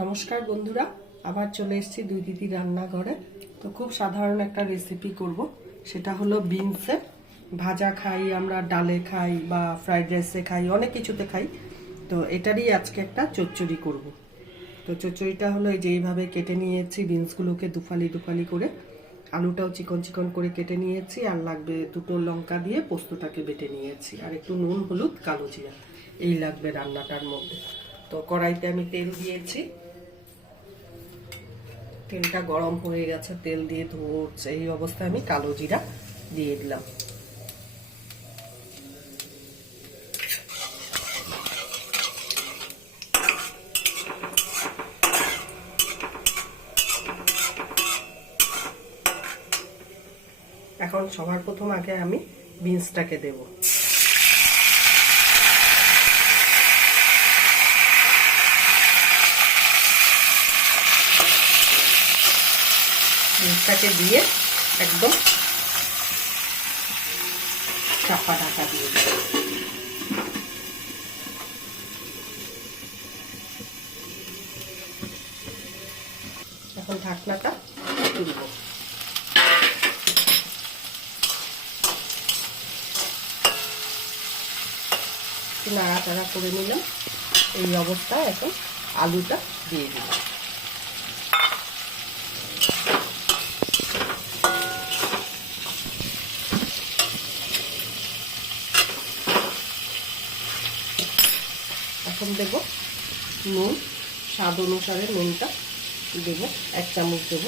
নমস্কার বন্ধুরা, আবার চলে এসেছি দুই দিদি রান্নাঘরে। তো খুব সাধারণ একটা রেসিপি করব, সেটা হলো বিনসের ভাজা। খাই আমরা, ডালে খাই বা ফ্রাইড রাইসে খাই, অনেক কিছুতে খাই। তো এটারই আজকে একটা চচ্চড়ি করব। তো চচ্চড়িটা হলো এই যে এইভাবে কেটে নিয়েছি বিনসগুলোকে দুফালি দুফালি করে, আলুটাও চিকন চিকন করে কেটে নিয়েছি, আর লাগবে দুটো লঙ্কা দিয়ে পোস্তটাকে বেটে নিয়েছি, আর একটু নুন, হলুদ, কালো জিরা, এই লাগবে রান্নাটার মধ্যে। তো কড়াইতে আমি তেল দিয়েছি, তেলটা গরম হয়ে গেছে, তেল দিয়ে ধরছে, এই অবস্থায় আমি কালো জিরা দিয়ে দিলাম। এখন সবার প্রথম আগে আমি বিনসটাকে দেব। বিনসটাকে দিয়ে একদম চাপা ঢাকা দিয়ে দেব। এখন ঢাকনাটা তুলব। নাড়াচাড়া করে নিলাম। এই অবস্থায় এখন আলুটা দিয়ে দিব। এখন দেব নুন, স্বাদ অনুসারে নুনটা দেব, 1 চামচ দেব,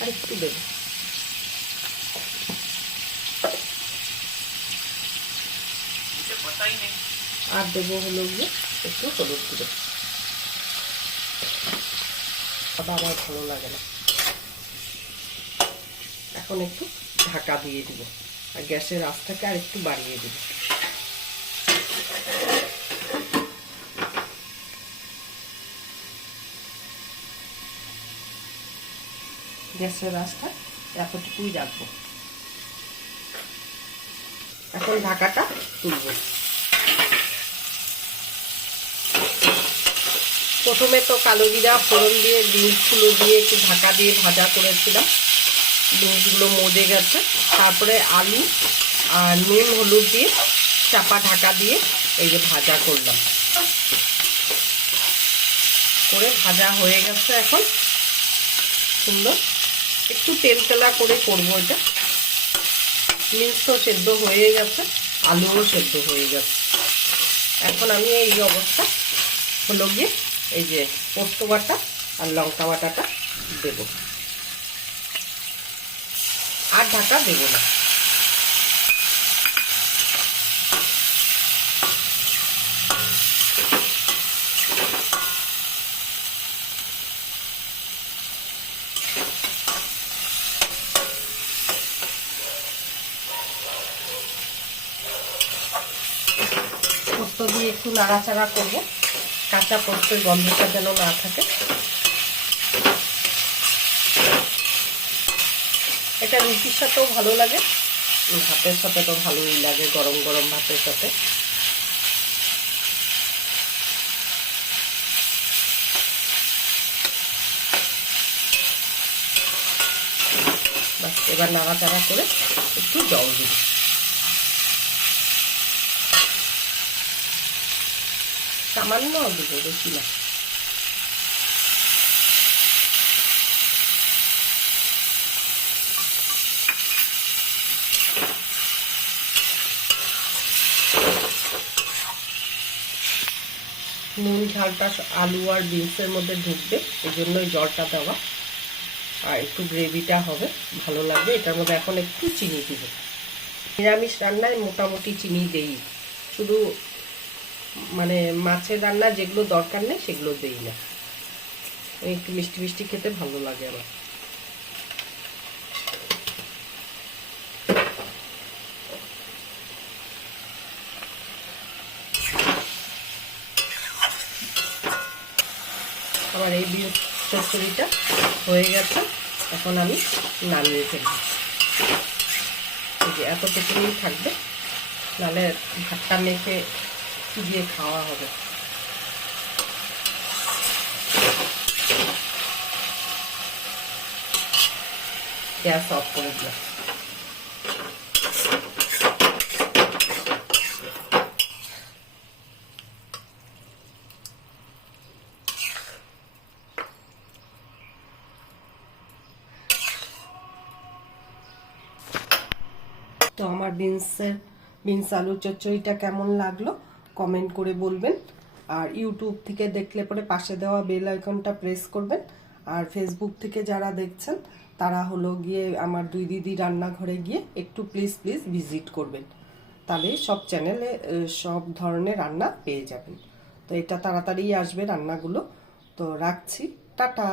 আর একটু দেব। আর দেবো হলো গিয়ে একটু হলুদ গুঁড়ো, আবার আমার ভালো লাগে না। এখন একটু ঢাকা দিয়ে দিব, আর গ্যাসের আঁচটাকে আর একটু বাড়িয়ে দিব। গ্যাসের আঁচটা এতটুকুই রাখবো। এখন ঢাকাটা তুলব। প্রথমে তো কালো জিরা ফোড়ন দিয়ে বিনসগুলো দিয়ে একটু ঢাকা দিয়ে ভাজা করেছিলাম, বিনসগুলো মজে গেছে। তারপরে আলু আর নুন হলুদ দিয়ে চাপা ঢাকা দিয়ে এই যে ভাজা করলাম, করে ভাজা হয়ে গেছে। এখন সুন্দর একটু তেল তেলা করে করবো এটা। বিনসও সেদ্ধ হয়ে গেছে, আলুও সেদ্ধ হয়ে গেছে। এখন আমি এই অবস্থা হলো গিয়ে এই যে পোস্ত বাটা আর লঙ্কা বাটাটা দেব, আর ঢাকা দেব না। পোস্ত দিয়ে একটু নাড়াচাড়া করবো, কাঁচা পোস্তের গন্ধটা যেন না থাকে। এটা রুটির সাথেও ভালো লাগে, ভাতের সাথে তো ভালোই লাগে, গরম গরম ভাতের সাথে। বাস, এবার নাড়াচাড়া করে একটু জল দিই। সামান্য দিব, বেশি না। নুন ঝালটা আলু আর বিনসের মধ্যে ঢুকবে, এই জন্যই জলটা দেওয়া, আর একটু গ্রেভিটা হবে, ভালো লাগবে। এটার মধ্যে এখন একটু চিনি দিব। নিরামিষ রান্নায় মোটামুটি চিনি দেই, শুধু মানে মাছের রান্না যেগুলো দরকার নেই সেগুলো দেই না। একটু মিষ্টি মিষ্টি খেতে ভালো লাগে আমার। আমার এই চচ্চড়িটা হয়ে গেছে, এখন আমি নামিয়ে ফেলবো। এই যে এতটুকুই থাকবে, নাহলে ভাতটা মেখে দিয়ে খাওয়া হবে। গ্যাস অফ করে দিলাম। তো আমার বিনস আলুর চচ্চড়িটা কেমন লাগলো কমেন্ট করে বলবেন। আর ইউটিউব থেকে দেখলে পরে পাশে দেওয়া বেল আইকনটা প্রেস করবেন। আর ফেসবুক থেকে যারা দেখছেন তারা হলো গিয়ে আমার দুই দিদি রান্নাঘরে গিয়ে একটু প্লিজ ভিজিট করবেন, তাহলে সব চ্যানেলে সব ধরনের রান্না পেয়ে যাবেন। তো এটা তাড়াতাড়ি আসবে রান্নাগুলো। তো রাখছি, টাটা।